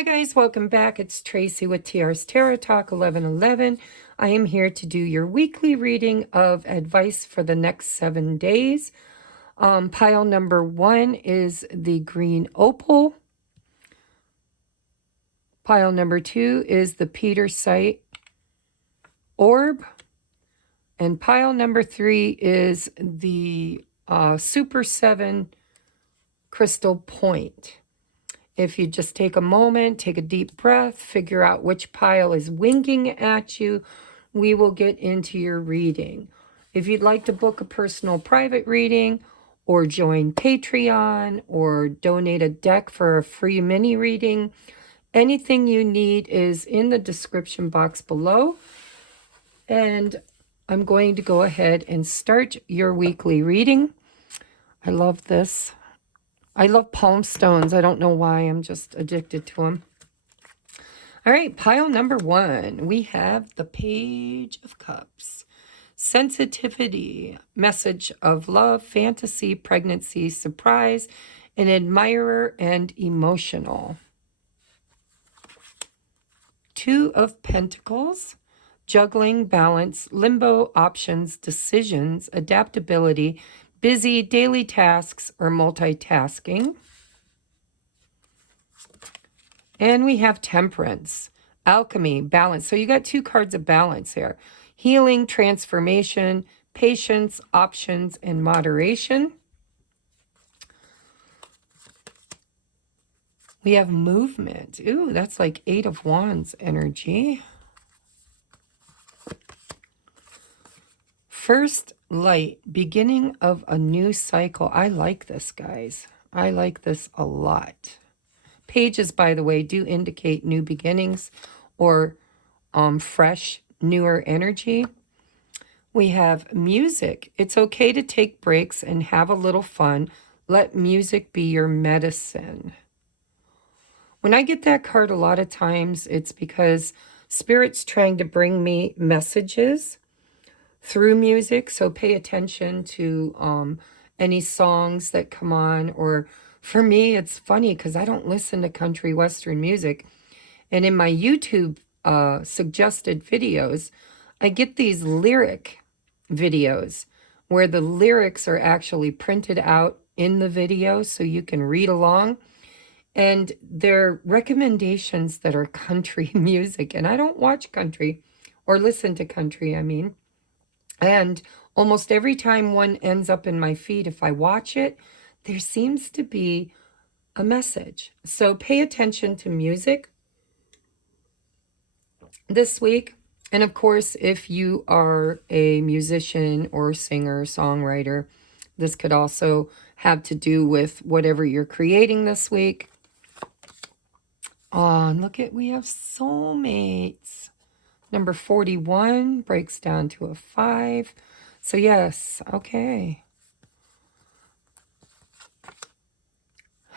Hi guys, welcome back. It's Tracy with TR's Tarot Talk 1111. I am here to do your weekly reading of advice for the next 7 days. Pile number 1 is the green opal. Pile number 2 is the Petersite orb. And pile number 3 is the Super 7 crystal point. If you just take a moment, take a deep breath, figure out which pile is winking at you, we will get into your reading. If you'd like to book a personal private reading or join Patreon or donate a deck for a free mini reading, anything you need is in the description box below. And I'm going to go ahead and start your weekly reading. I love this. I love palm stones. I don't know why. I'm just addicted to them. All right, pile number 1. We have the Page of Cups. Sensitivity, message of love, fantasy, pregnancy, surprise, an admirer, and emotional. 2 of Pentacles, juggling, balance, limbo, options, decisions, adaptability, busy, daily tasks, or multitasking. And we have Temperance, alchemy, balance. So you got 2 cards of balance here. Healing, transformation, patience, options, and moderation. We have movement. Ooh, that's like 8 of Wands energy. First light, beginning of a new cycle. I like this, guys. I like this a lot. Pages, by the way, do indicate new beginnings or fresh, newer energy. We have music. It's okay to take breaks and have a little fun. Let music be your medicine. When I get that card, a lot of times it's because Spirit's trying to bring me messages through music. So pay attention to any songs that come on. Or for me, it's funny because I don't listen to country western music. And in my YouTube suggested videos, I get these lyric videos where the lyrics are actually printed out in the video so you can read along. And they're recommendations that are country music. And I don't watch country or listen to country, I mean. And almost every time one ends up in my feed, if I watch it, there seems to be a message. So pay attention to music this week. And of course, if you are a musician or singer, songwriter, this could also have to do with whatever you're creating this week. Oh, and look at, we have soulmates. Number 41 breaks down to a 5. So yes, okay.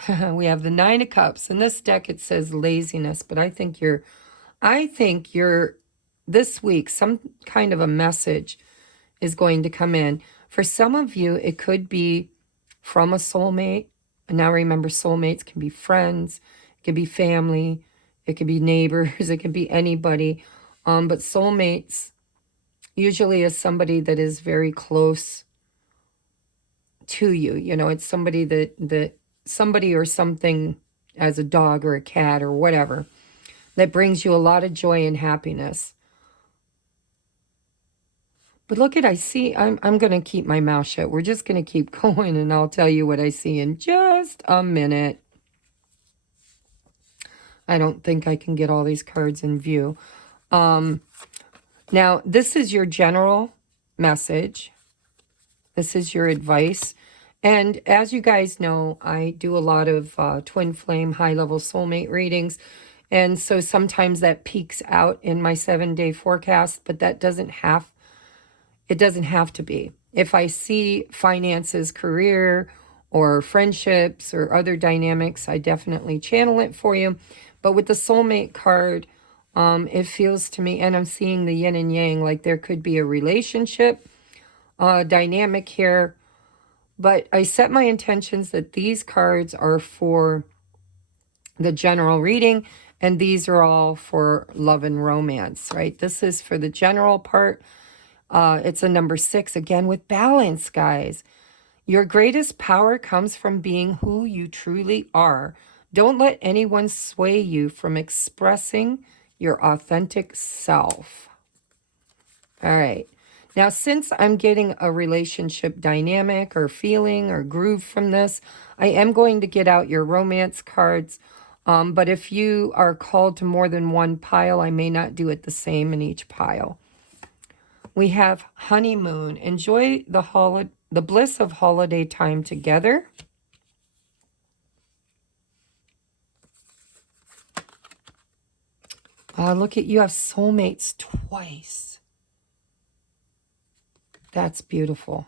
We have the 9 of Cups. In this deck, it says laziness, but I think you're this week, some kind of a message is going to come in. For some of you, it could be from a soulmate. And now remember, soulmates can be friends, it could be family, it could be neighbors, it could be anybody. But soulmates usually is somebody that is very close to you. You know, it's somebody that somebody or something, as a dog or a cat or whatever, that brings you a lot of joy and happiness. But look at, I see, I'm going to keep my mouth shut. We're just going to keep going, and I'll tell you what I see in just a minute. I don't think I can get all these cards in view. Now, this is your general message. This is your advice. And as you guys know, I do a lot of twin flame, high-level soulmate readings. And so sometimes that peaks out in my 7-day forecast, but that doesn't have to be. If I see finances, career, or friendships, or other dynamics, I definitely channel it for you. But with the soulmate card, it feels to me, and I'm seeing the yin and yang, like there could be a relationship dynamic here. But I set my intentions that these cards are for the general reading, And these are all for love and romance, right? This is for the general part. It's a number 6, again, with balance, guys. Your greatest power comes from being who you truly are. Don't let anyone sway you from expressing your authentic self. All right. Now, since I'm getting a relationship dynamic or feeling or groove from this, I am going to get out your romance cards. But if you are called to more than one pile, I may not do it the same in each pile. We have honeymoon. Enjoy the bliss of holiday time together. Look at you have soulmates twice. That's beautiful.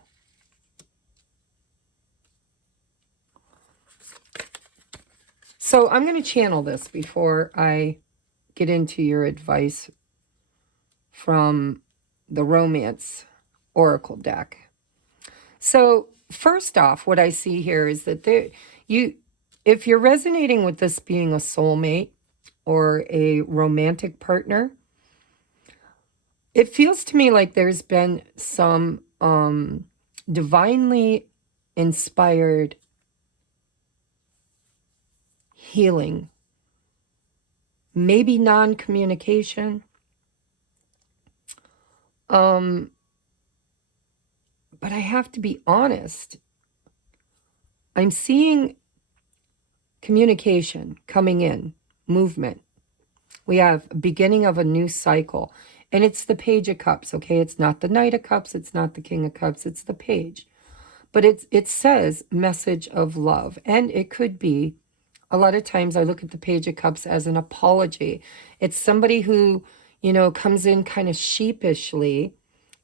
So I'm going to channel this before I get into your advice from the romance oracle deck. So first off, what I see here is that if you're resonating with this being a soulmate or a romantic partner, it feels to me like there's been some divinely inspired healing, maybe non-communication. But I have to be honest. I'm seeing communication coming in, movement. We have beginning of a new cycle. And it's the Page of Cups, okay? It's not the Knight of Cups. It's not the King of Cups. It's the Page. But it says message of love. And it could be, a lot of times I look at the Page of Cups as an apology. It's somebody who, comes in kind of sheepishly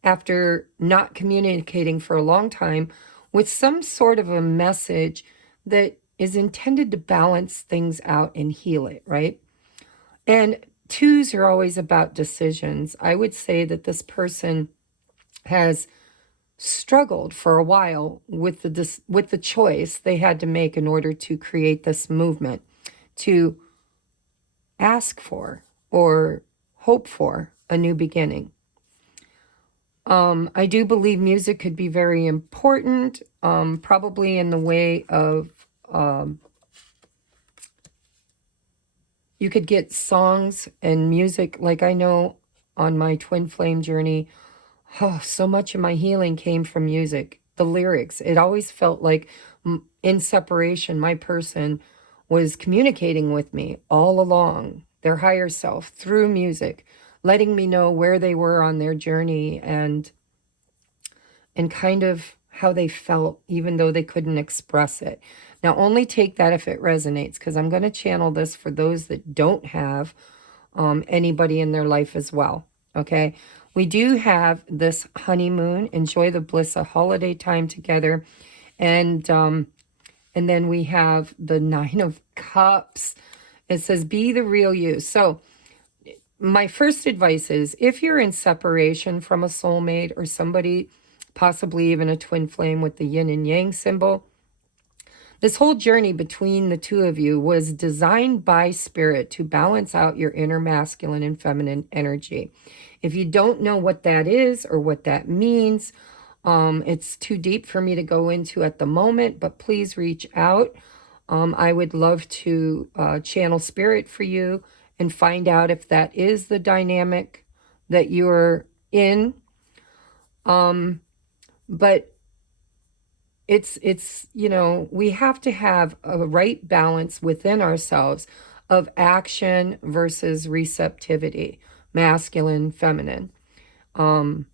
after not communicating for a long time with some sort of a message that is intended to balance things out and heal it, right? And 2s are always about decisions. I would say that this person has struggled for a while with the choice they had to make in order to create this movement, to ask for or hope for a new beginning. I do believe music could be very important, probably in the way of you could get songs and music. Like I know on my twin flame journey, so much of my healing came from music. The lyrics, it always felt like in separation, my person was communicating with me all along, their higher self, through music, letting me know where they were on their journey and kind of how they felt, even though they couldn't express it. Now, only take that if it resonates, because I'm going to channel this for those that don't have anybody in their life as well, okay? We do have this honeymoon, enjoy the bliss of holiday time together, and then we have the 9 of Cups. It says, be the real you. So my first advice is, if you're in separation from a soulmate or somebody, possibly even a twin flame with the yin and yang symbol, this whole journey between the two of you was designed by spirit to balance out your inner masculine and feminine energy. If you don't know what that is or what that means, it's too deep for me to go into at the moment, but please reach out. I would love to channel spirit for you and find out if that is the dynamic that you're in. But it's we have to have a right balance within ourselves of action versus receptivity, masculine, feminine. And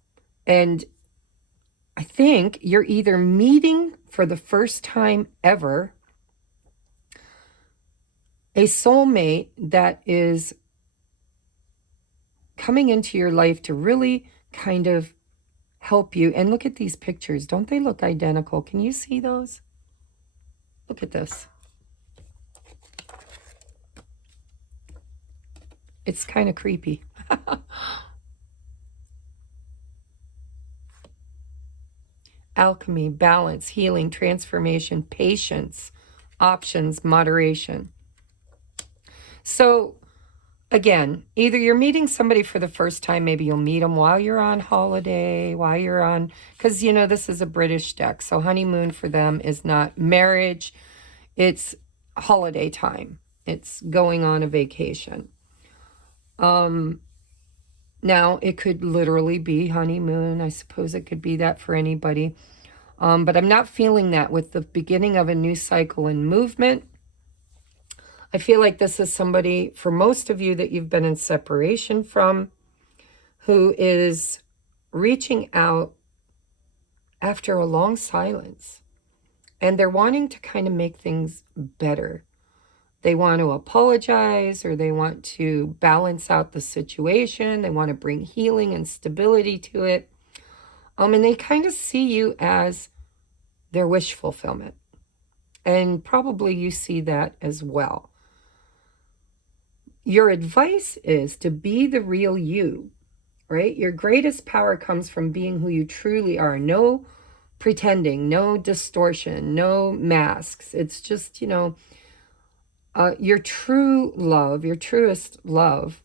I think you're either meeting for the first time ever a soulmate that is coming into your life to really kind of help you. And look at these pictures. Don't they look identical? Can you see those? Look at this. It's kind of creepy. Alchemy, balance, healing, transformation, patience, options, moderation. So Again, either you're meeting somebody for the first time, maybe you'll meet them while you're on holiday, while you're on, because, you know, this is a British deck. So honeymoon for them is not marriage, it's holiday time. It's going on a vacation. Now, it could literally be honeymoon. I suppose it could be that for anybody. But I'm not feeling that with the beginning of a new cycle and movement. I feel like this is somebody, for most of you, that you've been in separation from, who is reaching out after a long silence. And they're wanting to kind of make things better. They want to apologize, or they want to balance out the situation. They want to bring healing and stability to it. And they kind of see you as their wish fulfillment. And probably you see that as well. Your advice is to be the real you, right? Your greatest power comes from being who you truly are. No pretending, no distortion, no masks. It's just, you know, your true love, your truest love.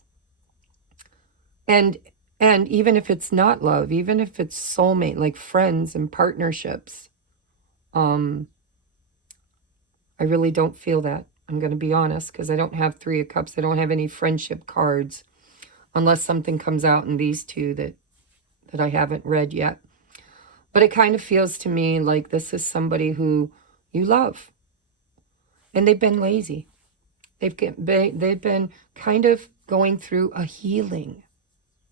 And even if it's not love, even if it's soulmate, like friends and partnerships, I really don't feel that. I'm going to be honest, because I don't have Three of Cups. I don't have any friendship cards, unless something comes out in these two that I haven't read yet. But it kind of feels to me like this is somebody who you love. And they've been lazy. They've been kind of going through a healing,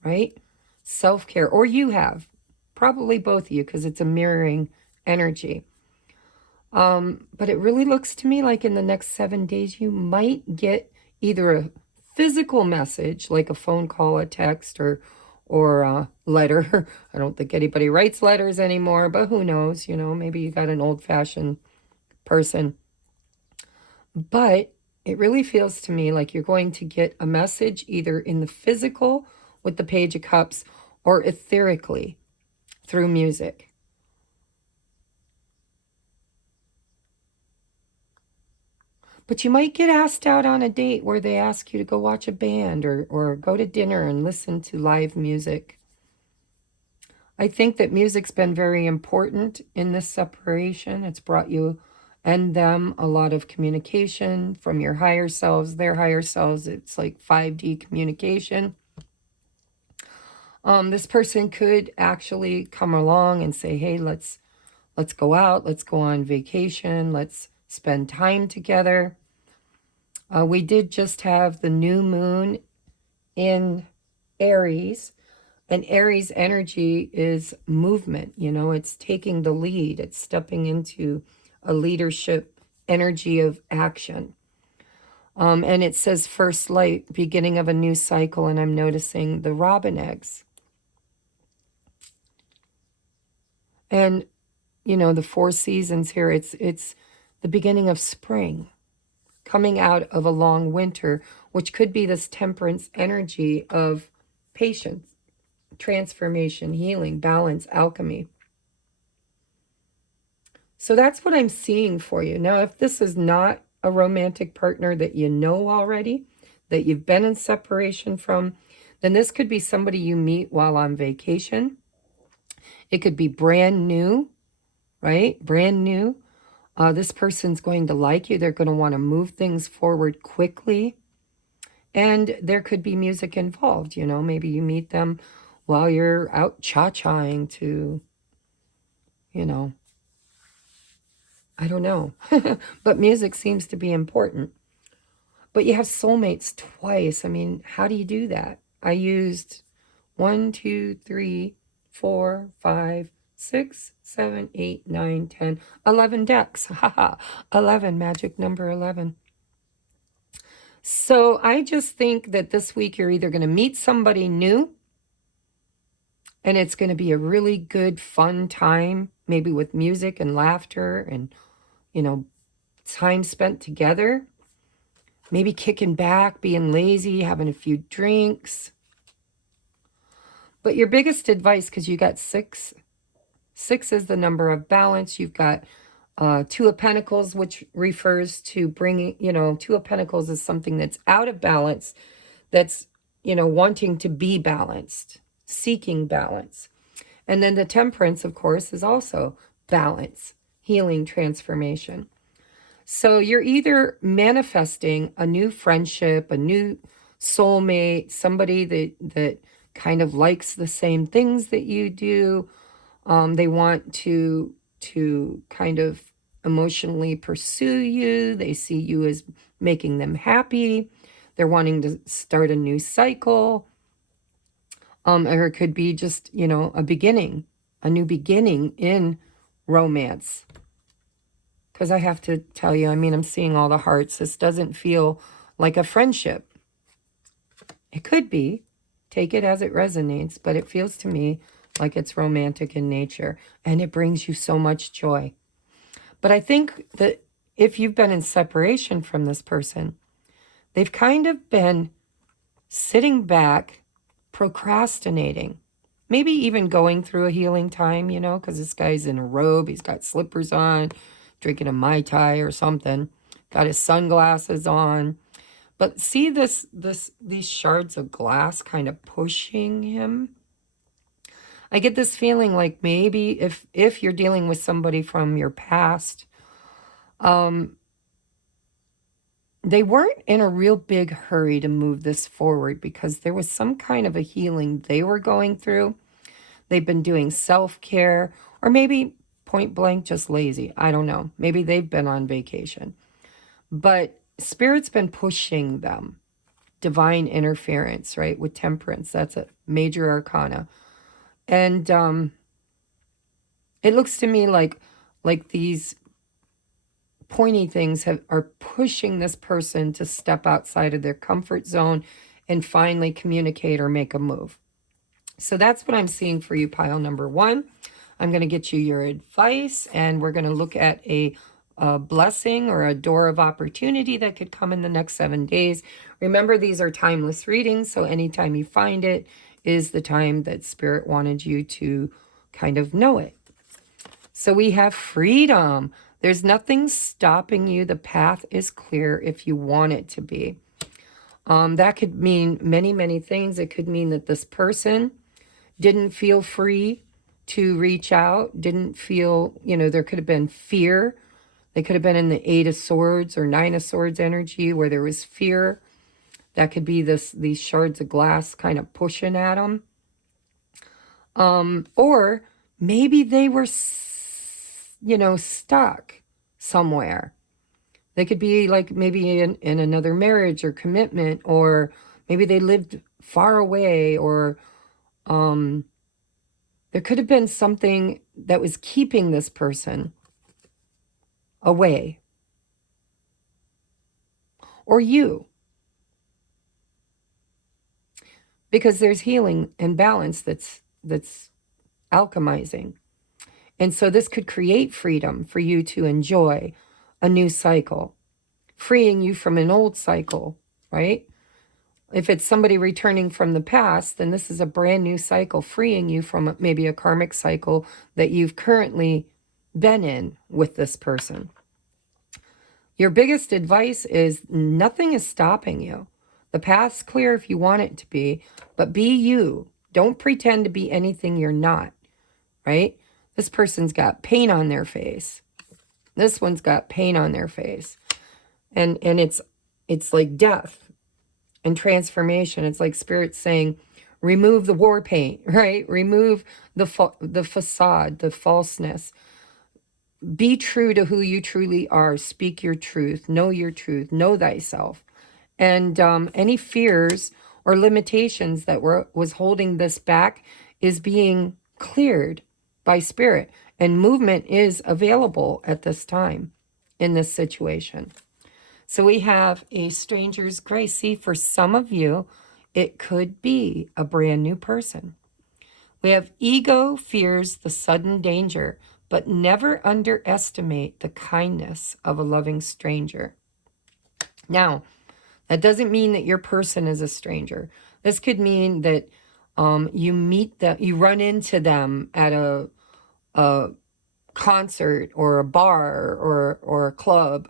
right? Self-care. Or you have. Probably both of you, because it's a mirroring energy. But it really looks to me like in the next 7 days, you might get either a physical message, like a phone call, a text, or a letter. I don't think anybody writes letters anymore, but who knows? You know, maybe you got an old-fashioned person. But it really feels to me like you're going to get a message either in the physical with the Page of Cups, or etherically through music. But you might get asked out on a date where they ask you to go watch a band, or go to dinner and listen to live music. I think that music's been very important in this separation. It's brought you and them a lot of communication from your higher selves, their higher selves. It's like 5D communication. This person could actually come along and say, hey, let's go out, let's go on vacation, let's spend time together. We did just have the new moon in Aries, and Aries energy is movement. You know, it's taking the lead. It's stepping into a leadership energy of action. And it says first light, beginning of a new cycle, and I'm noticing the robin eggs. And, you know, the 4 seasons here, it's the beginning of spring, coming out of a long winter, which could be this temperance energy of patience, transformation, healing, balance, alchemy. So that's what I'm seeing for you. Now, if this is not a romantic partner that you know already, that you've been in separation from, then this could be somebody you meet while on vacation. It could be brand new, right? Brand new. This person's going to like you. They're going to want to move things forward quickly. And there could be music involved. You know, maybe you meet them while you're out cha-chaing to, you know, I don't know. But music seems to be important. But you have soulmates twice. I mean, how do you do that? I used 1, 2, 3, 4, 5, 6, 7, 8, 9, 10, 11 decks. Haha, 11, magic number 11. So I just think that this week you're either going to meet somebody new, and it's going to be a really good, fun time, maybe with music and laughter and, you know, time spent together. Maybe kicking back, being lazy, having a few drinks. But your biggest advice, because you got 6. 6 is the number of balance. You've got 2 of Pentacles, which refers to bringing, you know, 2 of Pentacles is something that's out of balance that's, wanting to be balanced, seeking balance. And then the Temperance, of course, is also balance, healing, transformation. So you're either manifesting a new friendship, a new soulmate, somebody that kind of likes the same things that you do. They want to kind of emotionally pursue you. They see you as making them happy. They're wanting to start a new cycle. Or it could be just, a new beginning in romance. Because I have to tell you, I'm seeing all the hearts. This doesn't feel like a friendship. It could be. Take it as it resonates, but it feels to me like it's romantic in nature, and it brings you so much joy. But I think that if you've been in separation from this person, they've kind of been sitting back, procrastinating, maybe even going through a healing time, because this guy's in a robe, he's got slippers on, drinking a Mai Tai or something, got his sunglasses on. But see these shards of glass kind of pushing him. I get this feeling like maybe if you're dealing with somebody from your past, they weren't in a real big hurry to move this forward because there was some kind of a healing they were going through. They've been doing self-care, or maybe point blank just lazy. I don't know. Maybe they've been on vacation. But Spirit's been pushing them. Divine interference, right? With Temperance. That's a major arcana. And it looks to me like these pointy things are pushing this person to step outside of their comfort zone and finally communicate or make a move. So that's what I'm seeing for you, pile number one. I'm going to get you your advice, and we're going to look at a blessing or a door of opportunity that could come in the next 7 days. Remember, these are timeless readings, so anytime you find it is the time that Spirit wanted you to kind of know it. So we have freedom. There's nothing stopping you. The path is clear if you want it to be. That could mean many, many things. It could mean that this person didn't feel free to reach out, didn't feel, there could have been fear. They could have been in the 8 of Swords or 9 of Swords energy where there was fear. That could be these shards of glass kind of pushing at them. Or maybe they were, stuck somewhere. They could be like maybe in another marriage or commitment, or maybe they lived far away, or there could have been something that was keeping this person away. Or you. Because there's healing and balance that's alchemizing. And so this could create freedom for you to enjoy a new cycle, freeing you from an old cycle, right? If it's somebody returning from the past, then this is a brand new cycle, freeing you from maybe a karmic cycle that you've currently been in with this person. Your biggest advice is nothing is stopping you. The path's clear if you want it to be, but be you. Don't pretend to be anything you're not, right? This person's got pain on their face. This one's got pain on their face. And it's like death and transformation. It's like Spirit saying, remove the war paint, right? Remove the facade, the falseness. Be true to who you truly are. Speak your truth. Know your truth. Know thyself. And any fears or limitations that was holding this back is being cleared by Spirit. And movement is available at this time in this situation. So we have a stranger's grace. See, for some of you, it could be a brand new person. We have ego fears the sudden danger, but never underestimate the kindness of a loving stranger. Now, that doesn't mean that your person is a stranger. This could mean that you run into them at a concert or a bar or a club,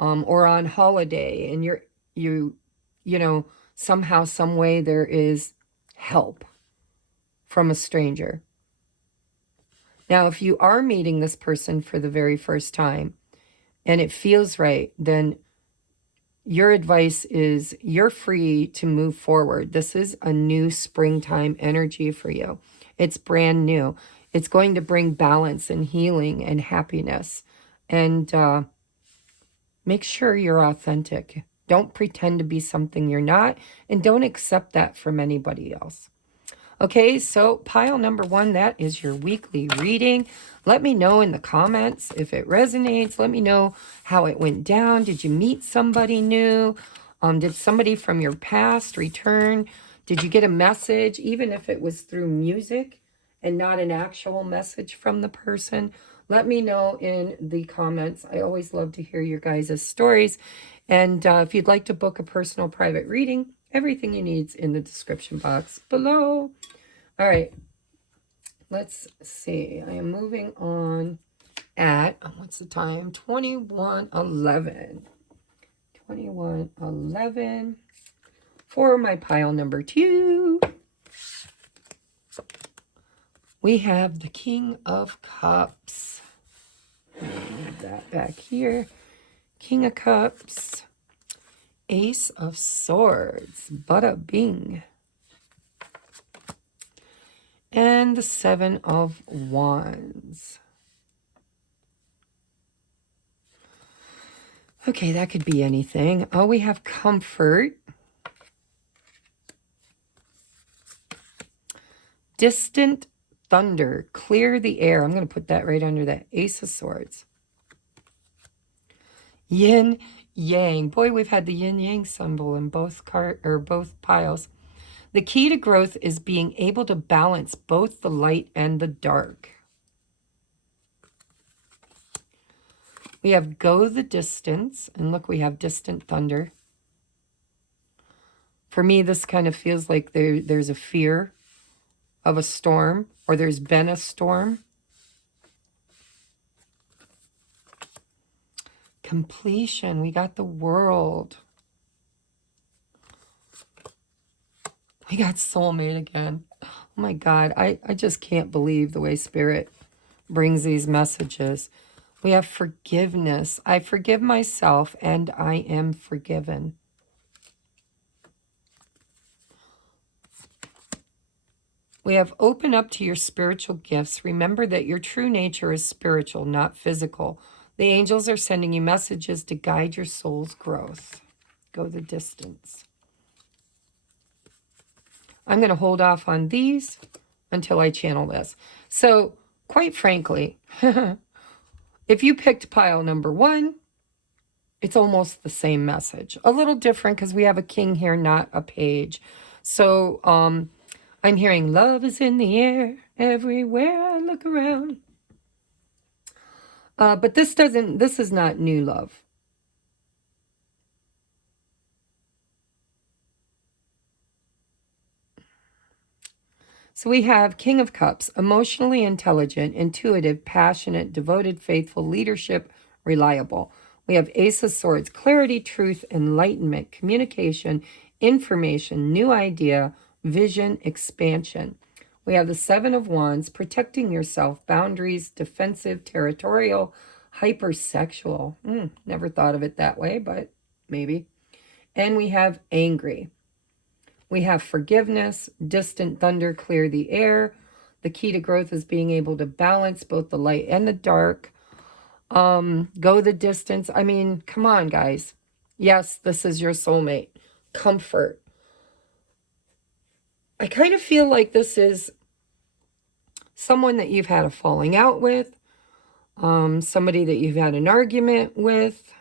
or on holiday, and you somehow, some way there is help from a stranger. Now, if you are meeting this person for the very first time and it feels right, then your advice is you're free to move forward. This is a new springtime energy for you. It's brand new. It's going to bring balance and healing and happiness. And make sure you're authentic. Don't pretend to be something you're not, and don't accept that from anybody else. Okay, so pile number 1, that is your weekly reading. Let me know in the comments if it resonates. Let me know how it went down. Did you meet somebody new? Did somebody from your past return? Did you get a message, even if it was through music and not an actual message from the person? Let me know in the comments. I always love to hear your guys' stories. And if you'd like to book a personal private reading, everything you need is in the description box below. All right, let's see. I am moving on at, what's the time? 21:11. 21:11 for my pile number 2. We have the King of Cups. Move that back here. King of Cups. Ace of Swords. Bada bing. And the 7 of Wands. Okay, that could be anything. Oh, we have Comfort. Distant Thunder. Clear the air. I'm going to put that right under that Ace of Swords. Yin Yang. Boy, we've had the Yin Yang symbol in both piles. The key to growth is being able to balance both the light and the dark. We have Go the Distance, and look, we have Distant Thunder. For me, this kind of feels like there's a fear of a storm, or there's been a storm. Completion, we got the World. We got Soulmate again. Oh my God, I just can't believe the way Spirit brings these messages. We have Forgiveness. I forgive myself and I am forgiven. We have Open up to your spiritual gifts. Remember that your true nature is spiritual, not physical. The angels are sending you messages to guide your soul's growth. Go the distance. I'm going to hold off on these until I channel this. So, quite frankly, if you picked pile number 1, it's almost the same message. A little different because we have a king here, not a page. So, I'm hearing love is in the air everywhere I look around. But this is not new love. So we have King of Cups, emotionally intelligent, intuitive, passionate, devoted, faithful, leadership, reliable. We have Ace of Swords, clarity, truth, enlightenment, communication, information, new idea, vision, expansion. We have the 7 of Wands, protecting yourself, boundaries, defensive, territorial, hypersexual. Never thought of it that way, but maybe. And we have Angry. We have Forgiveness, Distant Thunder, clear the air. The key to growth is being able to balance both the light and the dark. Go the distance. I mean, come on, guys. Yes, this is your soulmate. Comfort. I kind of feel like this is someone that you've had a falling out with, somebody that you've had an argument with,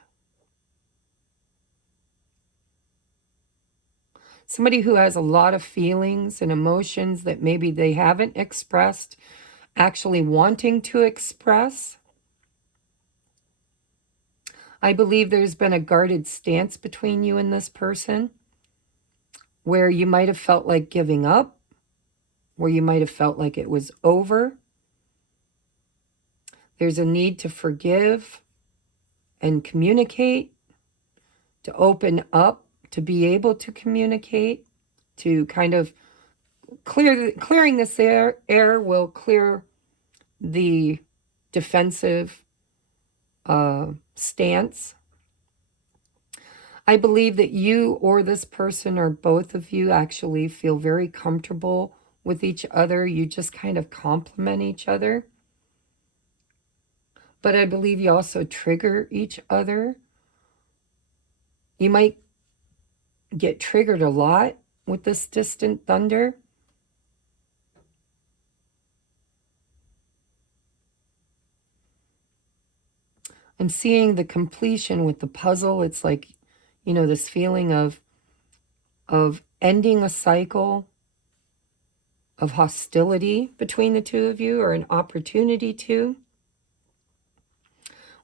somebody who has a lot of feelings and emotions that maybe they haven't expressed, actually wanting to express. I believe there's been a guarded stance between you and this person where you might have felt like giving up, where you might have felt like it was over. There's a need to forgive and communicate, to open up to be able to communicate, to kind of clearing this air will clear the defensive stance. I believe that you or this person or both of you actually feel very comfortable with each other. You just kind of complement each other. But I believe you also trigger each other. You might get triggered a lot with this distant thunder. I'm seeing the completion with the puzzle. It's like, you know, this feeling of ending a cycle of hostility between the two of you, or an opportunity to.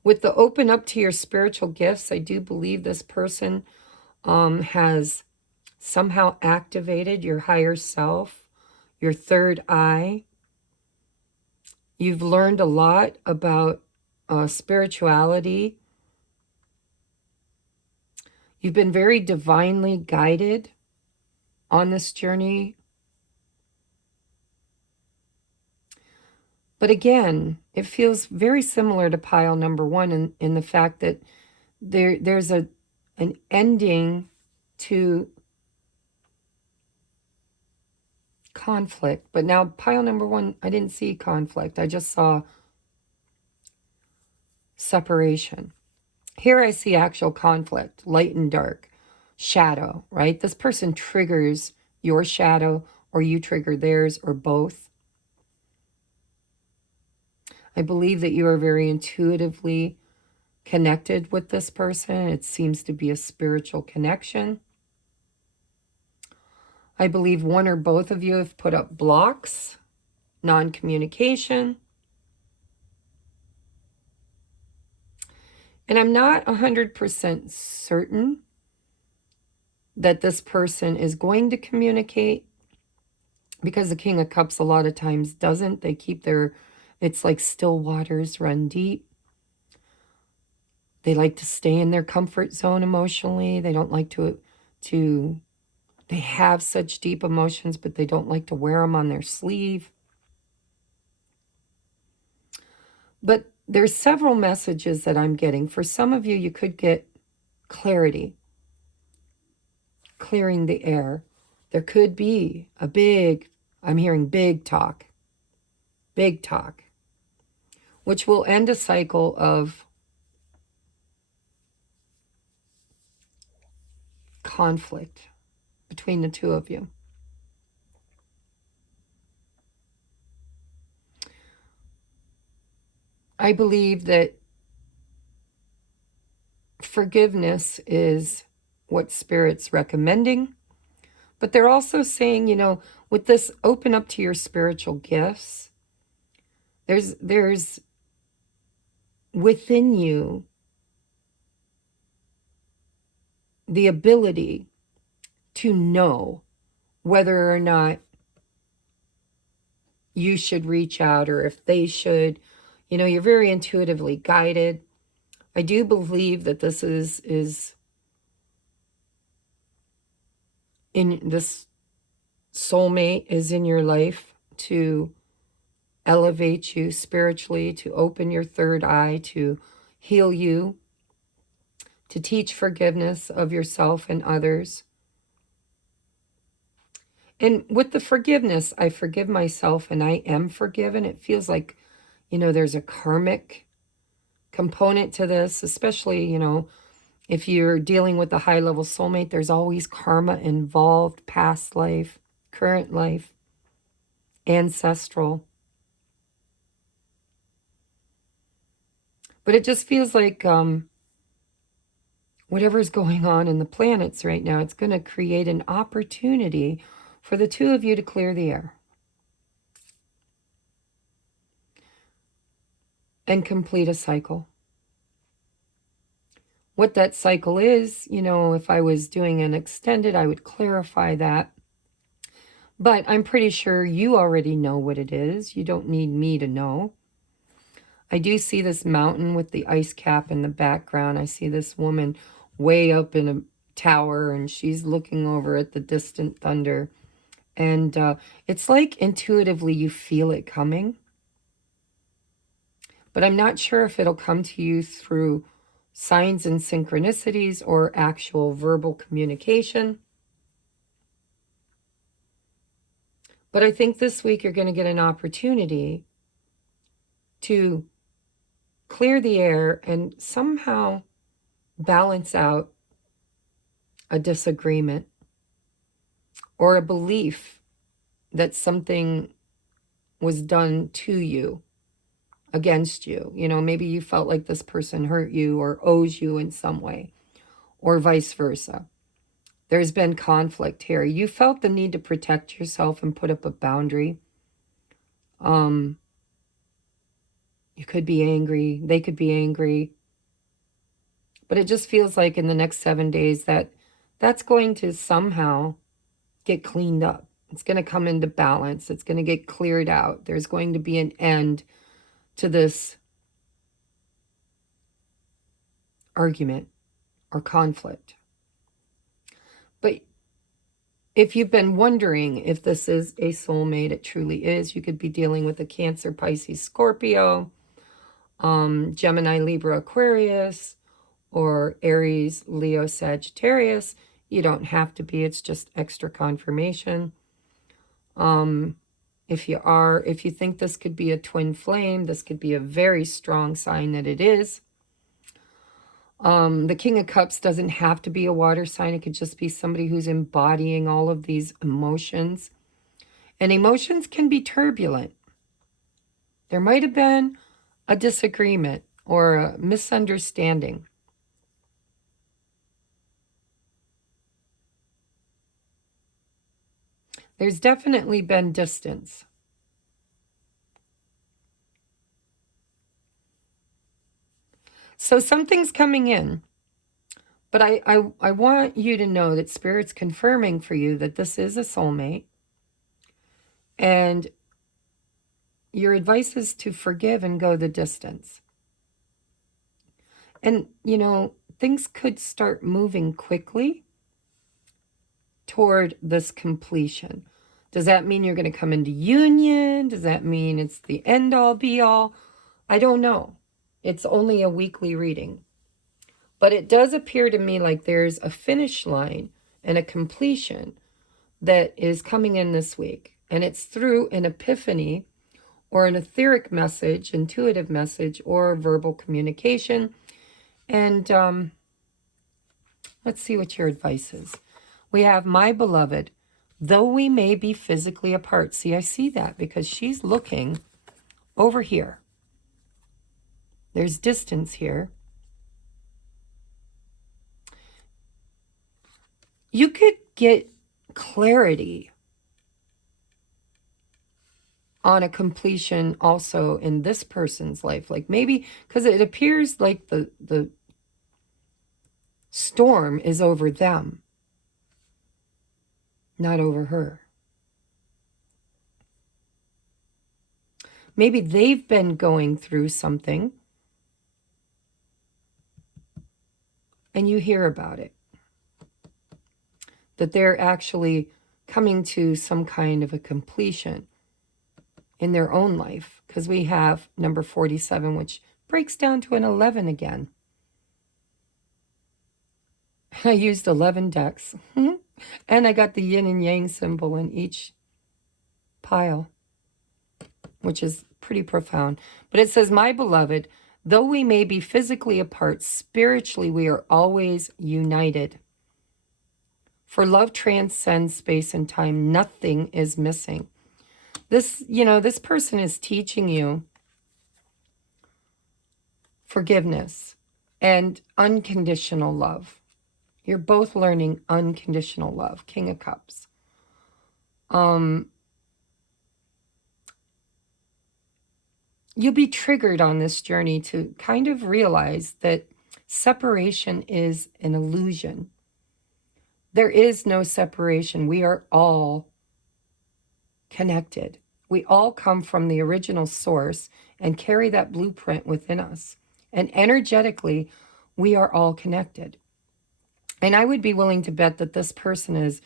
With the open up to your spiritual gifts, I do believe this person has somehow activated your higher self, your third eye. You've learned a lot about spirituality. You've been very divinely guided on this journey. But again, it feels very similar to pile number one in the fact that there's an ending to conflict. But now pile number one, I didn't see conflict. I just saw separation. Here I see actual conflict, light and dark, shadow, right? This person triggers your shadow, or you trigger theirs, or both. I believe that you are very intuitively connected with this person. It seems to be a spiritual connection. I believe one or both of you have put up blocks, non-communication. And I'm not 100% certain that this person is going to communicate, because the King of Cups a lot of times doesn't. They keep their, it's like still waters run deep. They like to stay in their comfort zone emotionally. They don't like to they have such deep emotions, but they don't like to wear them on their sleeve. But there's several messages that I'm getting. For some of you, you could get clarity, clearing the air. There could be a big, I'm hearing big talk, which will end a cycle of conflict between the two of you. I believe that forgiveness is what Spirit's recommending, but they're also saying, you know, with this open up to your spiritual gifts, there's within you the ability to know whether or not you should reach out, or if they should. You know, you're very intuitively guided. I do believe that this is in this soulmate is in your life to elevate you spiritually, to open your third eye, to heal you, to teach forgiveness of yourself and others. And with the forgiveness, I forgive myself and I am forgiven. It feels like, you know, there's a karmic component to this, especially, you know, if you're dealing with a high-level soulmate, there's always karma involved, past life, current life, ancestral. But it just feels like whatever's going on in the planets right now, it's going to create an opportunity for the two of you to clear the air and complete a cycle. What that cycle is, you know, if I was doing an extended, I would clarify that. But I'm pretty sure you already know what it is. You don't need me to know. I do see this mountain with the ice cap in the background. I see this woman way up in tower, and she's looking over at the distant thunder. And it's like intuitively you feel it coming. But I'm not sure if it'll come to you through signs and synchronicities or actual verbal communication. But I think this week you're going to get an opportunity to clear the air and somehow balance out a disagreement or a belief that something was done to you, against you. You know, maybe you felt like this person hurt you or owes you in some way, or vice versa. There's been conflict here. You felt the need to protect yourself and put up a boundary. You could be angry. They could be angry. But it just feels like in the next 7 days that that's going to somehow get cleaned up. It's going to come into balance. It's going to get cleared out. There's going to be an end to this argument or conflict. But if you've been wondering if this is a soulmate, it truly is. You could be dealing with a Cancer, Pisces, Scorpio, Gemini, Libra, Aquarius, or Aries, Leo, Sagittarius. You don't have to be. It's just extra confirmation. If you think this could be a twin flame, this could be a very strong sign that it is. The King of Cups doesn't have to be a water sign. It could just be somebody who's embodying all of these emotions. And emotions can be turbulent. There might have been a disagreement or a misunderstanding. There's definitely been distance. So something's coming in. But I want you to know that Spirit's confirming for you that this is a soulmate. And your advice is to forgive and go the distance. And, you know, things could start moving quickly toward this completion. Does that mean you're going to come into union? Does that mean it's the end all be all? I don't know. It's only a weekly reading. But it does appear to me like there's a finish line and a completion that is coming in this week. And it's through an epiphany or an etheric message, intuitive message, or verbal communication. And let's see what your advice is. We have, my beloved, though we may be physically apart. See, I see that because she's looking over here. There's distance here. You could get clarity on a completion also in this person's life. Like maybe, because it appears like the storm is over them, not over her. Maybe they've been going through something and you hear about it. That they're actually coming to some kind of a completion in their own life. Because we have number 47, which breaks down to an 11 again. I used 11 decks. And I got the yin and yang symbol in each pile, which is pretty profound. But it says, my beloved, though we may be physically apart, spiritually we are always united. For love transcends space and time. Nothing is missing. This, you know, this person is teaching you forgiveness and unconditional love. You're both learning unconditional love. King of Cups. You'll be triggered on this journey to kind of realize that separation is an illusion. There is no separation. We are all connected. We all come from the original source and carry that blueprint within us. And energetically, we are all connected. And I would be willing to bet that this person is,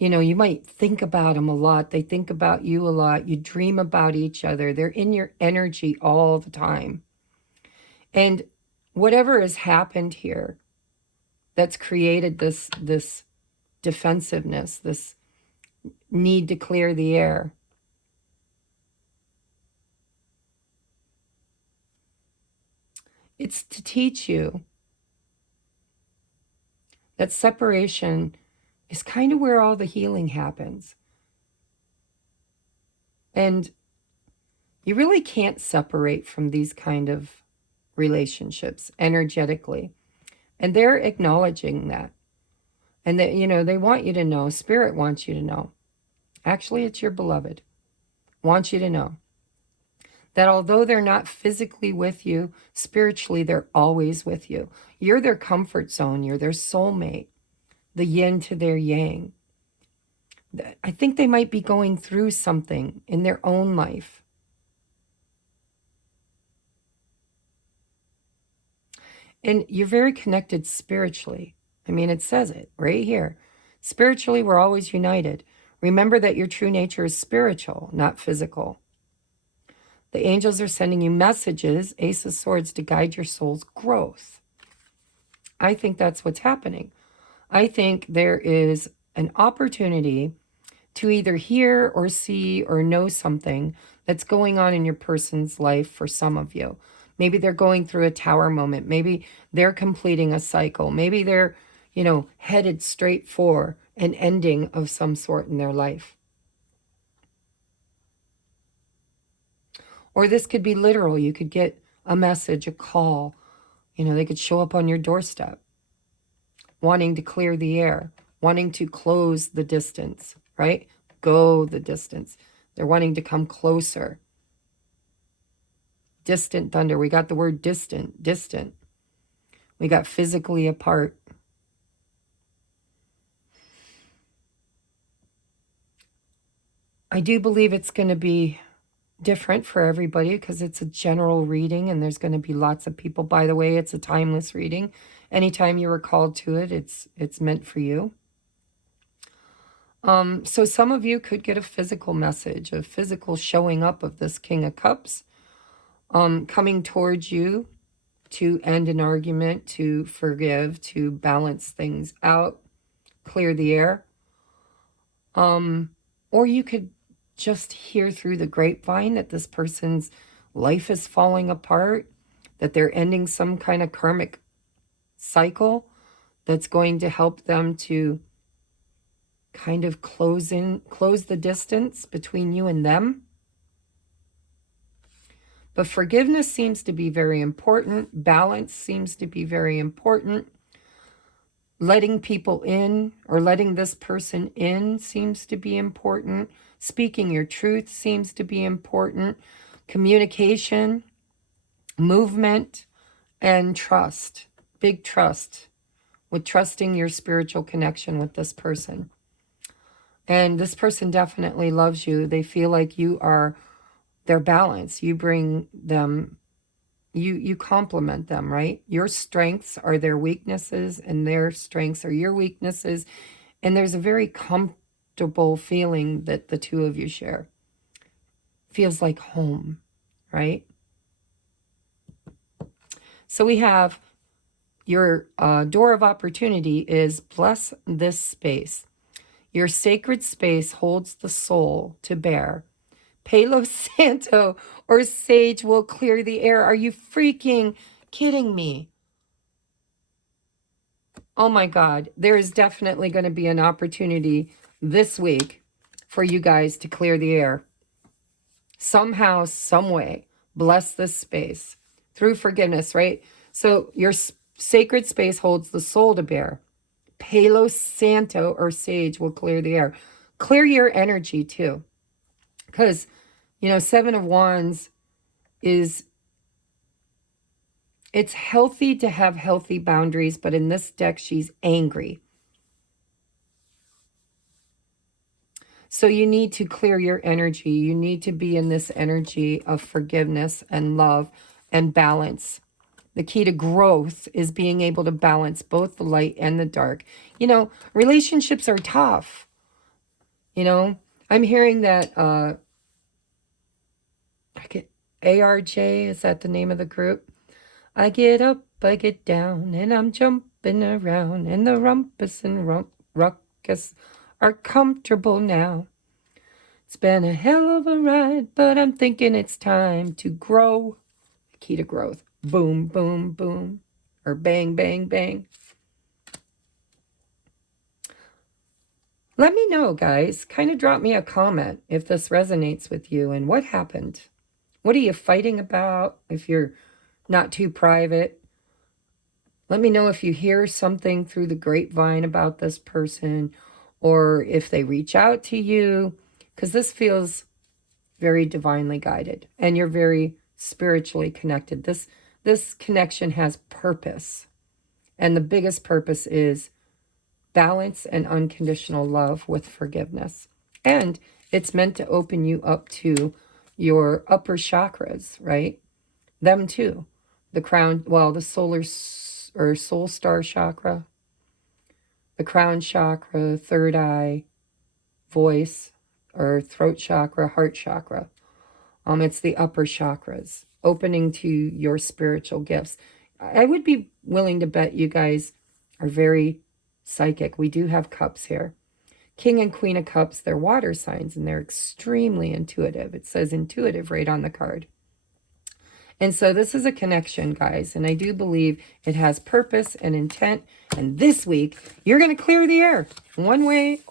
you might think about them a lot. They think about you a lot. You dream about each other. They're in your energy all the time. And whatever has happened here that's created this defensiveness, this need to clear the air, it's to teach you that separation is kind of where all the healing happens. And you really can't separate from these kind of relationships energetically. And they're acknowledging that. And that, they want you to know, Spirit wants you to know. Actually, it's your beloved. Wants you to know that although they're not physically with you, spiritually, they're always with you. You're their comfort zone. You're their soulmate, the yin to their yang. I think they might be going through something in their own life. And you're very connected spiritually. I mean, it says it right here. Spiritually, we're always united. Remember that your true nature is spiritual, not physical. The angels are sending you messages, Ace of Swords, to guide your soul's growth. I think that's what's happening. I think there is an opportunity to either hear or see or know something that's going on in your person's life for some of you. Maybe they're going through a tower moment. Maybe they're completing a cycle. Maybe they're, headed straight for an ending of some sort in their life. Or this could be literal. You could get a message, a call. They could show up on your doorstep, wanting to clear the air, wanting to close the distance, right? Go the distance. They're wanting to come closer. Distant thunder. We got the word distant, distant. We got physically apart. I do believe it's going to be different for everybody because it's a general reading and there's going to be lots of people. By the way, it's a timeless reading. Anytime you were called to it, it's meant for you. So some of you could get a physical message, a physical showing up of this King of Cups, coming towards you to end an argument, to forgive, to balance things out, clear the air. Or you could just hear through the grapevine that this person's life is falling apart, that they're ending some kind of karmic cycle that's going to help them to kind of close the distance between you and them. But forgiveness seems to be very important. Balance seems to be very important. Letting people in or letting this person in seems to be important. Speaking your truth seems to be important. Communication, movement, and trust. Big trust. With trusting your spiritual connection with this person. And this person definitely loves you. They feel like you are their balance. You bring them, you complement them, right? Your strengths are their weaknesses and their strengths are your weaknesses. And there's a very comfortable feeling that the two of you share. Feels like home, right? So we have your door of opportunity is bless this space. Your sacred space holds the soul to bear. Palo Santo or sage will clear the air. Are you freaking kidding me? Oh my God. There is definitely going to be an opportunity this week for you guys to clear the air. Somehow, some way, bless this space through forgiveness, right? So your sacred space holds the soul to bear. Palo Santo or sage will clear the air. Clear your energy too. Because, Seven of Wands is, it's healthy to have healthy boundaries, but in this deck, she's angry. So you need to clear your energy. You need to be in this energy of forgiveness and love and balance. The key to growth is being able to balance both the light and the dark. You know, relationships are tough. You know, I'm hearing that I get ARJ, is that the name of the group? I get up, I get down, and I'm jumping around, and the rumpus and ruckus are comfortable now. It's been a hell of a ride, but I'm thinking it's time to grow. Key to growth. Boom, boom, boom. Or bang, bang, bang. Let me know, guys. Kind of drop me a comment if this resonates with you and what happened. What are you fighting about? If you're not too private, let me know if you hear something through the grapevine about this person or if they reach out to you, because this feels very divinely guided and you're very spiritually connected. This connection has purpose, and the biggest purpose is balance and unconditional love with forgiveness. And it's meant to open you up to your upper chakras, right? Them too. The crown, well, the solar or soul star chakra, the crown chakra, third eye, voice, or throat chakra, heart chakra. It's the upper chakras, opening to your spiritual gifts. I would be willing to bet you guys are very psychic. We do have cups here. King and Queen of Cups, they're water signs, and they're extremely intuitive. It says intuitive right on the card. And so this is a connection, guys, and I do believe it has purpose and intent. And this week, you're going to clear the air one way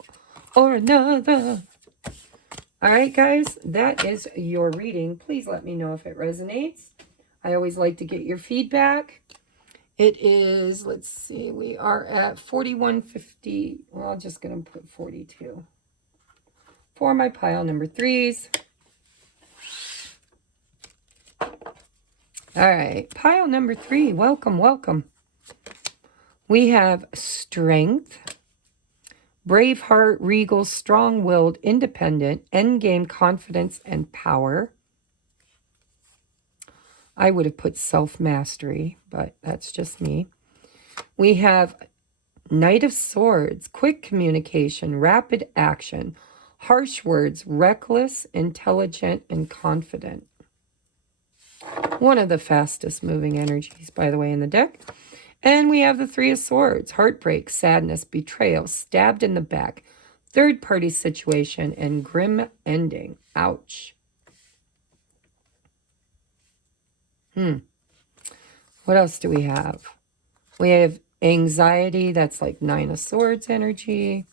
or another. All right, guys, that is your reading. Please let me know if it resonates. I always like to get your feedback. It is, let's see, we are at 4150. Well, I'm just going to put 42 for my pile number 3s. All right, pile number 3. Welcome, welcome. We have strength, brave heart, regal, strong-willed, independent, endgame confidence and power. I would have put self-mastery, but that's just me. We have Knight of Swords, quick communication, rapid action, harsh words, reckless, intelligent, and confident. One of the fastest moving energies, by the way, in the deck. And we have the Three of Swords, heartbreak, sadness, betrayal, stabbed in the back, third-party situation, and grim ending. Ouch. What else do we have? We have anxiety, that's like Nine of Swords energy.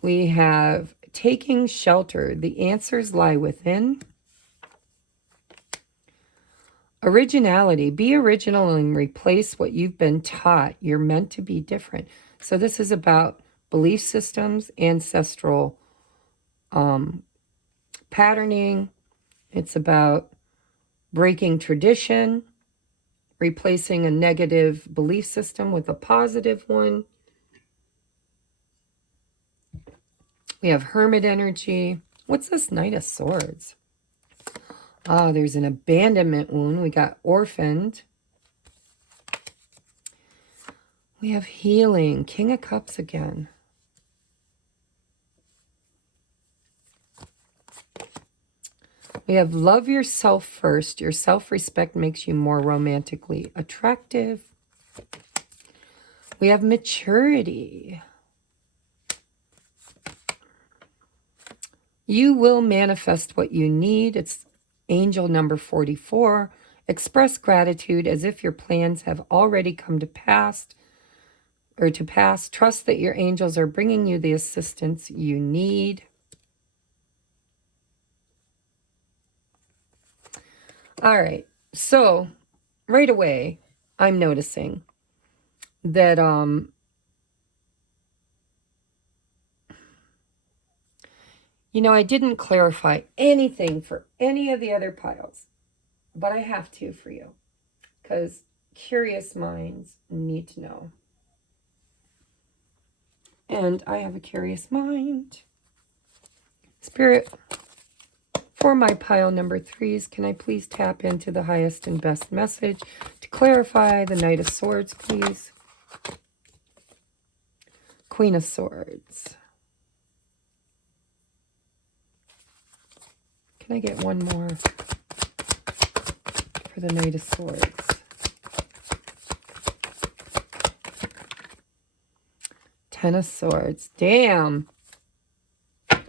We have taking shelter, the answers lie within. Originality, be original and replace what you've been taught. You're meant to be different. So this is about belief systems, ancestral patterning. It's about breaking tradition, replacing a negative belief system with a positive one. We have Hermit energy. What's this Knight of Swords? Oh, there's an abandonment wound. We got orphaned. We have healing. King of Cups again. We have love yourself first. Your self-respect makes you more romantically attractive. We have maturity. You will manifest what you need. It's angel number 44. Express gratitude as if your plans have already come to pass. Trust that your angels are bringing you the assistance you need. All right. So right away, I'm noticing that you know, I didn't clarify anything for any of the other piles, but I have to for you because curious minds need to know. And I have a curious mind. Spirit, For my pile number 3s, can I please tap into the highest and best message to clarify the Knight of Swords, please? Queen of Swords. Can I get one more for the Knight of Swords? Ten of Swords. Damn.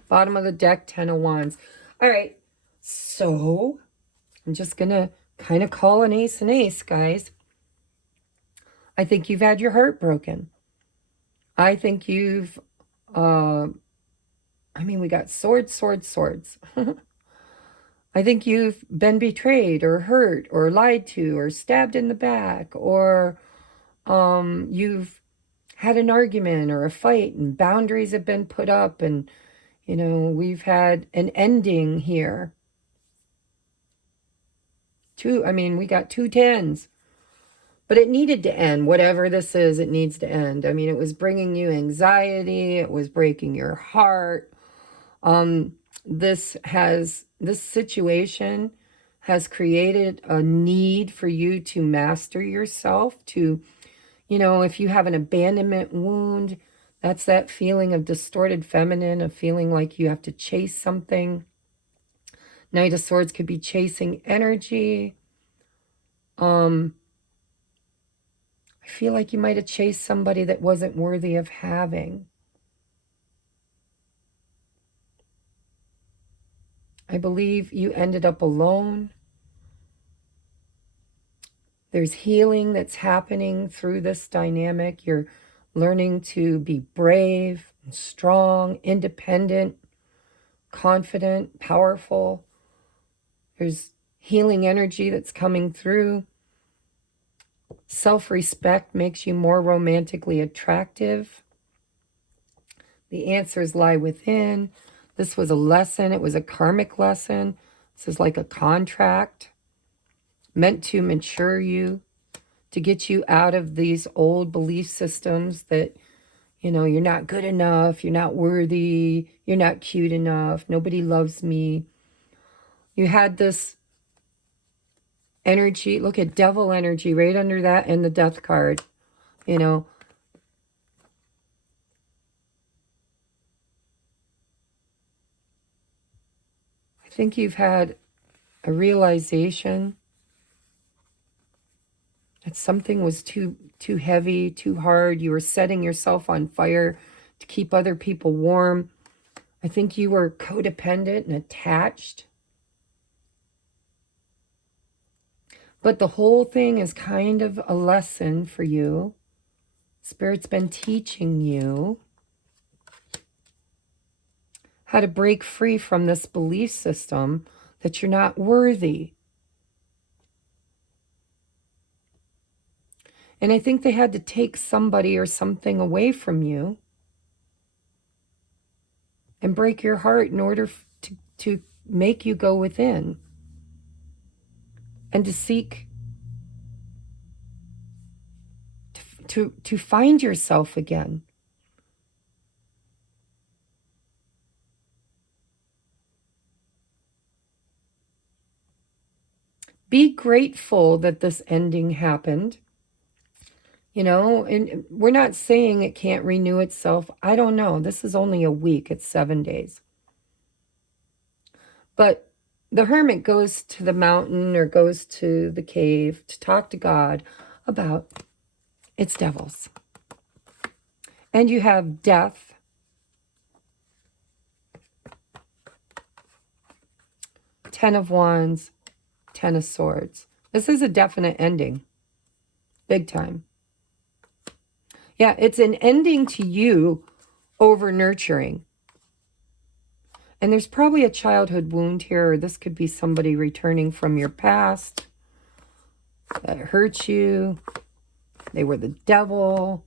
Bottom of the deck, Ten of Wands. All right. So, I'm just going to kind of call an ace, guys. I think you've had your heart broken. I think you've, I mean, we got swords, swords, swords. I think you've been betrayed or hurt or lied to or stabbed in the back, or you've had an argument or a fight and boundaries have been put up, and, you know, we've had an ending here. We got 2 tens. But it needed to end. Whatever this is, it needs to end. I mean, it was bringing you anxiety. It was breaking your heart. This situation has created a need for you to master yourself, to, you know, if you have an abandonment wound, that's that feeling of distorted feminine, of feeling like you have to chase something. Knight of Swords could be chasing energy. I feel like you might have chased somebody that wasn't worthy of having. I believe you ended up alone. There's healing that's happening through this dynamic. You're learning to be brave, and strong, independent, confident, powerful. There's healing energy that's coming through. Self-respect makes you more romantically attractive. The answers lie within. This was a lesson. It was a karmic lesson. This is like a contract meant to mature you, to get you out of these old belief systems that, you know, you're not good enough, you're not worthy, you're not cute enough, nobody loves me. You had this energy, look at devil energy right under that, and the death card, you know. I think you've had a realization that something was too heavy, too hard. You were setting yourself on fire to keep other people warm. I think you were codependent and attached. But the whole thing is kind of a lesson for you. Spirit's been teaching you how to break free from this belief system that you're not worthy. And I think they had to take somebody or something away from you and break your heart in order to make you go within and to seek to find yourself again. Be grateful that this ending happened. You know, and we're not saying it can't renew itself. I don't know. This is only a week. It's 7 days. But the hermit goes to the mountain or goes to the cave to talk to God about its devils. And you have death, Ten of Wands, Ten of Swords. This is a definite ending. Big time. Yeah, it's an ending to you over nurturing. And there's probably a childhood wound here, or this could be somebody returning from your past that hurt you. They were the devil.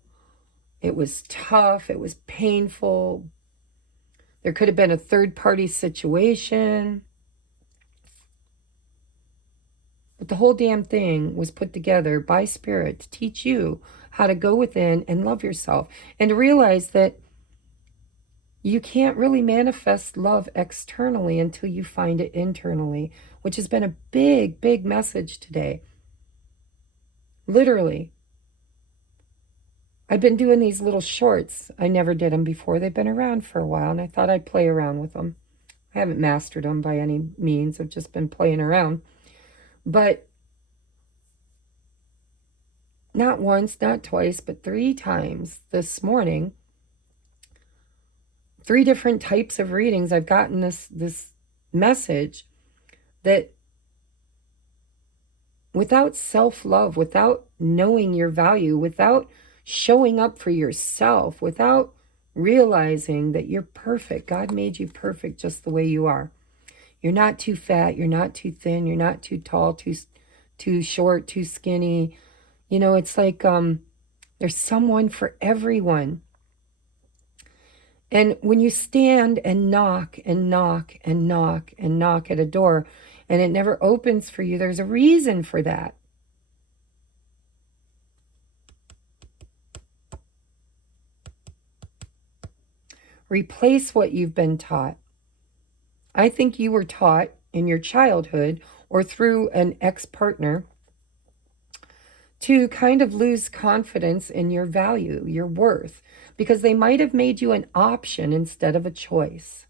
It was tough. It was painful. There could have been a third-party situation. But the whole damn thing was put together by Spirit to teach you how to go within and love yourself, and to realize that You can't really manifest love externally until you find it internally, which has been a big, big message today. Literally. I've been doing these little shorts. I never did them before. They've been around for a while, and I thought I'd play around with them. I haven't mastered them by any means. I've just been playing around. But not once, not twice, but 3 times this morning, 3 different types of readings, I've gotten this message that without self-love, without knowing your value, without showing up for yourself, without realizing that you're perfect, God made you perfect just the way you are. You're not too fat, you're not too thin, you're not too tall, too short, too skinny. You know, it's like there's someone for everyone. And when you stand and knock and knock and knock and knock at a door and it never opens for you, there's a reason for that. Replace what you've been taught. I think you were taught in your childhood or through an ex-partner to kind of lose confidence in your value, your worth, because they might have made you an option instead of a choice.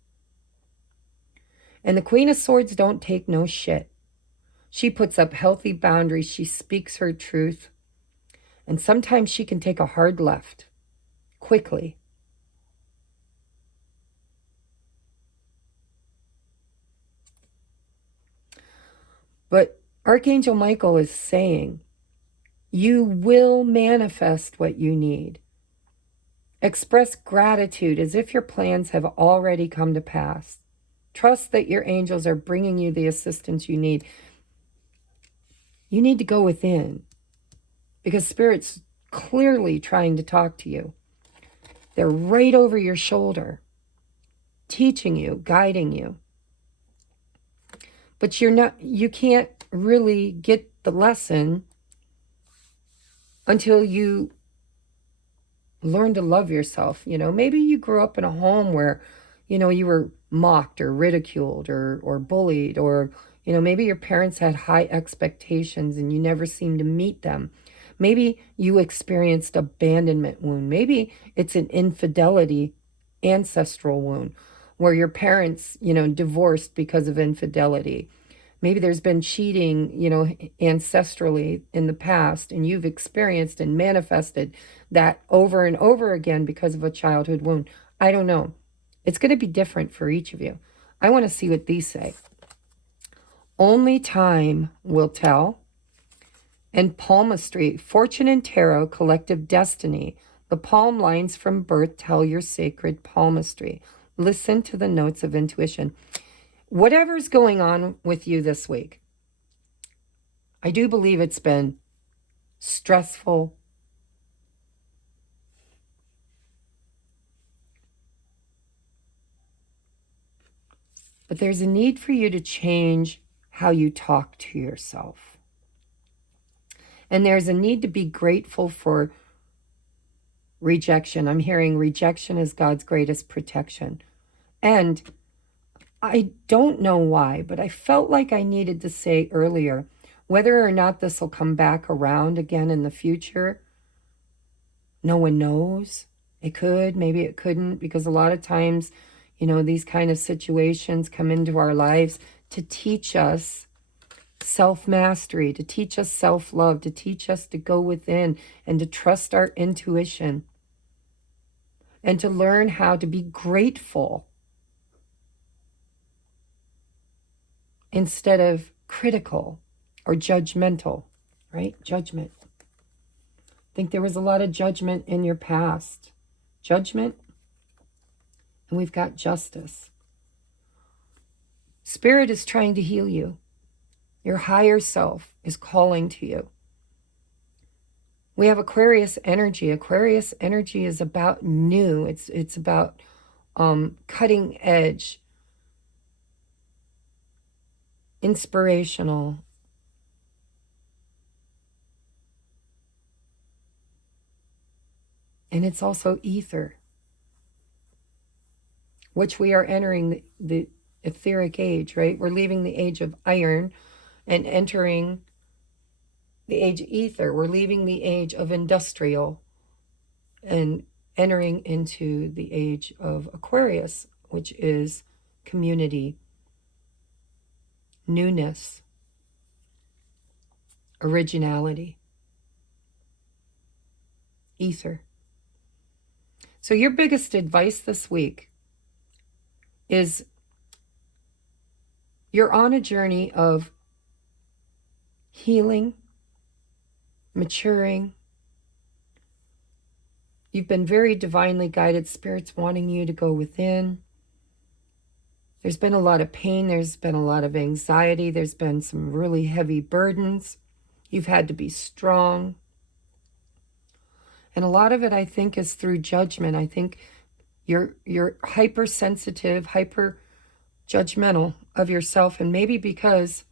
And the Queen of Swords don't take no shit. She puts up healthy boundaries. She speaks her truth. And sometimes she can take a hard left quickly. But Archangel Michael is saying, you will manifest what you need. Express gratitude as if your plans have already come to pass. Trust that your angels are bringing you the assistance you need. You need to go within because Spirit's clearly trying to talk to you. They're right over your shoulder, teaching you, guiding you. But you can't really get the lesson until you learn to love yourself. You know, maybe you grew up in a home where, you know, you were mocked or ridiculed or bullied, or, you know, maybe your parents had high expectations and you never seemed to meet them. Maybe you experienced abandonment wound. Maybe it's an infidelity ancestral wound where your parents, you know, divorced because of infidelity. Maybe there's been cheating, you know, ancestrally in the past, and you've experienced and manifested that over and over again because of a childhood wound. I don't know. It's going to be different for each of you. I want to see what these say. Only time will tell. And palmistry, fortune and tarot, collective destiny. The palm lines from birth tell your sacred palmistry. Listen to the notes of intuition. Whatever's going on with you this week, I do believe it's been stressful, but there's a need for you to change how you talk to yourself. And there's a need to be grateful for rejection. I'm hearing rejection is God's greatest protection. And I don't know why, but I felt like I needed to say earlier, whether or not this will come back around again in the future, no one knows. It could, maybe it couldn't, because a lot of times, you know, these kind of situations come into our lives to teach us self-mastery, to teach us self-love, to teach us to go within and to trust our intuition and to learn how to be grateful instead of critical or judgmental, right? Judgment. I think there was a lot of judgment in your past. Judgment, and we've got justice. Spirit is trying to heal you. Your higher self is calling to you. We have Aquarius energy. Aquarius energy is about new. It's about cutting edge, inspirational. And it's also ether. which we are entering the etheric age, right? We're leaving the age of iron and entering the age of ether. We're leaving the age of industrial and entering into the age of Aquarius, which is community, newness, originality, ether. So your biggest advice this week is you're on a journey of healing, maturing. You've been very divinely guided, spirits wanting you to go within. There's been a lot of pain. There's been a lot of anxiety. There's been some really heavy burdens. You've had to be strong. And a lot of it, I think, is through judgment. I think you're hypersensitive, hyper judgmental of yourself. And maybe because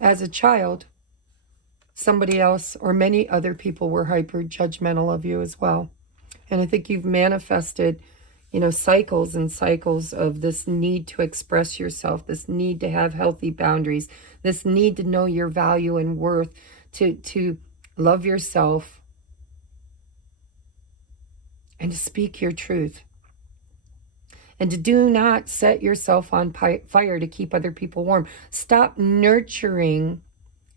as a child, somebody else or many other people were hyper judgmental of you as well. And I think you've manifested, cycles and cycles of this need to express yourself, this need to have healthy boundaries, this need to know your value and worth, to love yourself and to speak your truth. And to do not set yourself on fire to keep other people warm. Stop nurturing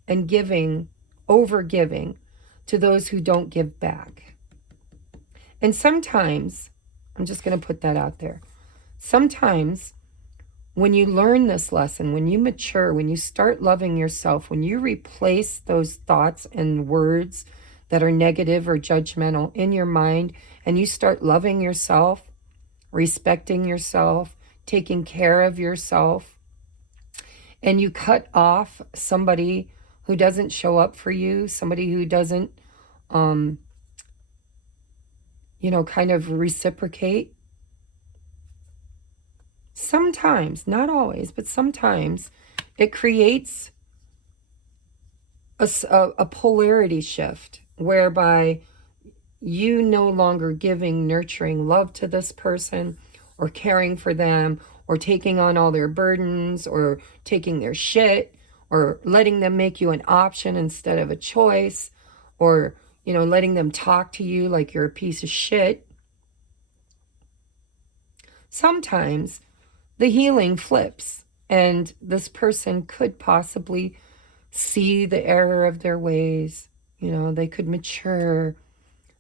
and giving, over-giving to those who don't give back. And sometimes, I'm just going to put that out there, sometimes when you learn this lesson, when you mature, when you start loving yourself, when you replace those thoughts and words that are negative or judgmental in your mind, and you start loving yourself, respecting yourself, taking care of yourself, and you cut off somebody who doesn't show up for you, somebody who doesn't, kind of reciprocate. Sometimes, not always, but sometimes it creates a polarity shift whereby you no longer giving nurturing love to this person or caring for them or taking on all their burdens or taking their shit or letting them make you an option instead of a choice or, letting them talk to you like you're a piece of shit. Sometimes the healing flips and this person could possibly see the error of their ways. They could mature.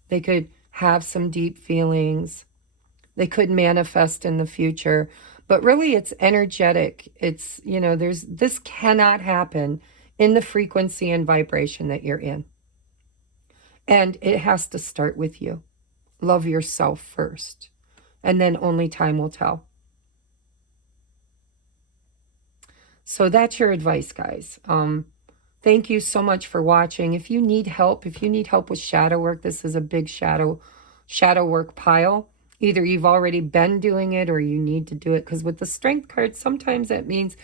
They could have some deep feelings. They could manifest in the future. But really, it's energetic. It's, this cannot happen in the frequency and vibration that you're in. And it has to start with you. Love yourself first. And then only time will tell. So that's your advice, guys. Thank you so much for watching. If you need help with shadow work, this is a big shadow work pile. Either you've already been doing it or you need to do it. Because with the strength card, sometimes that means,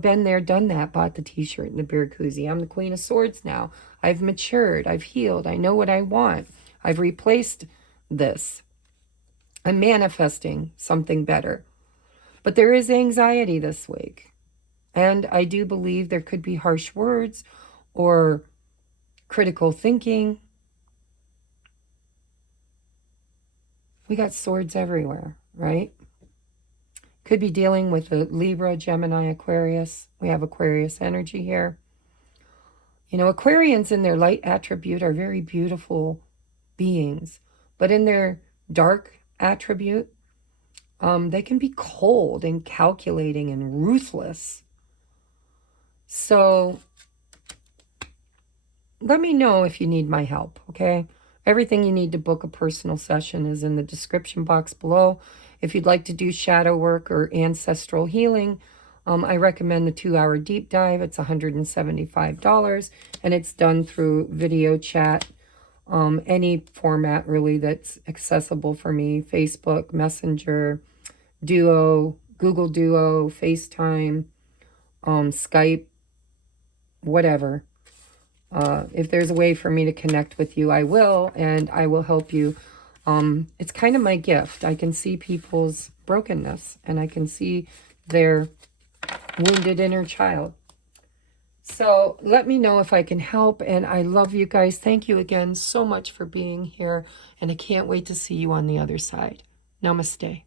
been there, done that, bought the t-shirt and the beer koozie. I'm the Queen of Swords now. I've matured. I've healed. I know what I want. I've replaced this. I'm manifesting something better. But there is anxiety this week. And I do believe there could be harsh words or critical thinking. We got swords everywhere, right? Could be dealing with a Libra, Gemini, Aquarius. We have Aquarius energy here. Aquarians in their light attribute are very beautiful beings. But in their dark attribute, they can be cold and calculating and ruthless. So let me know if you need my help, okay? Everything you need to book a personal session is in the description box below. If you'd like to do shadow work or ancestral healing, I recommend the 2-hour deep dive. It's $175, and it's done through video chat, any format really that's accessible for me, Facebook, Messenger, Duo, Google Duo, FaceTime, Skype, whatever. If there's a way for me to connect with you, I will, and I will help you It's kind of my gift. I can see people's brokenness, and I can see their wounded inner child. So let me know if I can help, and I love you guys. Thank you again so much for being here, and I can't wait to see you on the other side. Namaste.